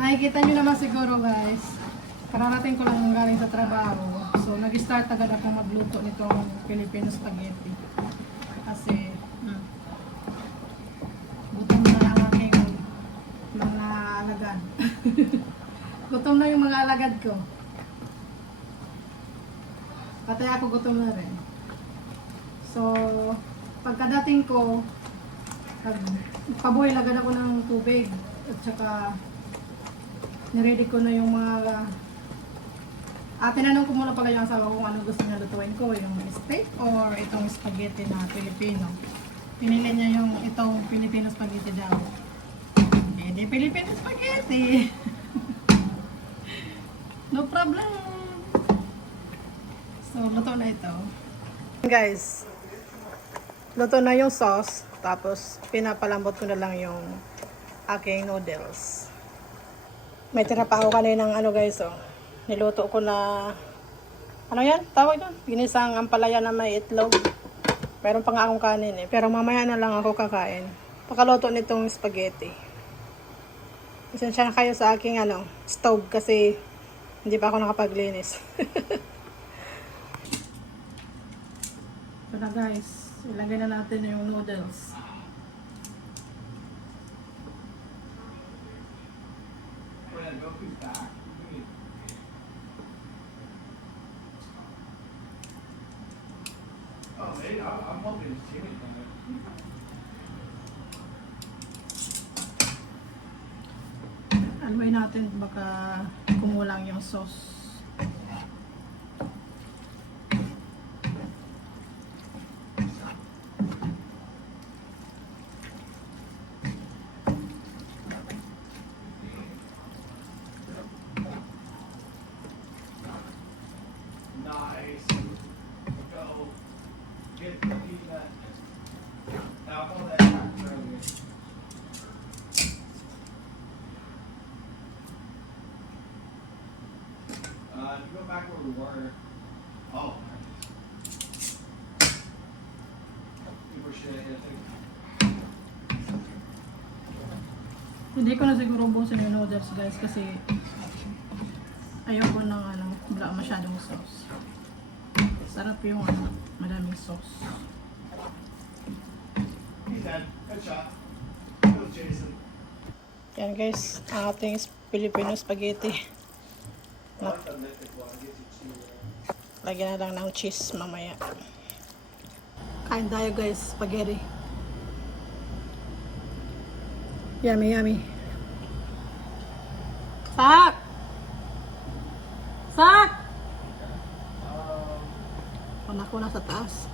Nakikita nyo naman siguro guys, kararating ko lang galing sa trabaho. So nag-start agad ako magluto nitong Filipino spaghetti. Kasi gutom na ang aking mga alagad. Gutom na yung mga alagad ko. Pati ako gutom na rin. So pagkadating ko, paboil agad ako ng tubig at saka niready ko na yung mga tinanong ko muna pala yung asawa ko kung ano gusto niya lutuin ko, yung steak or itong spaghetti na Filipino. Pinili niya yung itong Filipino spaghetti daw. Hindi Filipino spaghetti. No problem. So luto na ito. Guys, luto na yung sauce. Tapos pinapalambot ko na lang yung aking noodles. May tira pa ako kaninang ano guys, oh. Niluto ko na, ano yan? Tawag yun? Ginisang ampalaya na may itlog. Meron pa nga akong kanin eh. Pero mamaya na lang ako kakain. Pakaluto nitong spaghetti. Pasensya na kayo sa aking stove kasi hindi pa ako nakapaglinis. So na guys, ilagay na natin yung noodles. I'm hoping it's Jimmy from it. Alway natin baka kumulang yung sauce. Nice. Go. Get the pizza. Now pull that back earlier. If you go back where we were. Oh. We were shit. Hindi ko na siguro busin yung noodles guys kasi ayoko ng wala masyadong sauce. Sarap yung madaming sauce. He's dead. Good shot. That was Jason. Yan guys, ang ating Filipino spaghetti. I like the mythic one. It gives you cheese. Lagyan na lang ng cheese mamaya. Kain tayo guys, spaghetti. Yummy, yummy. Sak! Sak! Panak ko na sa taas.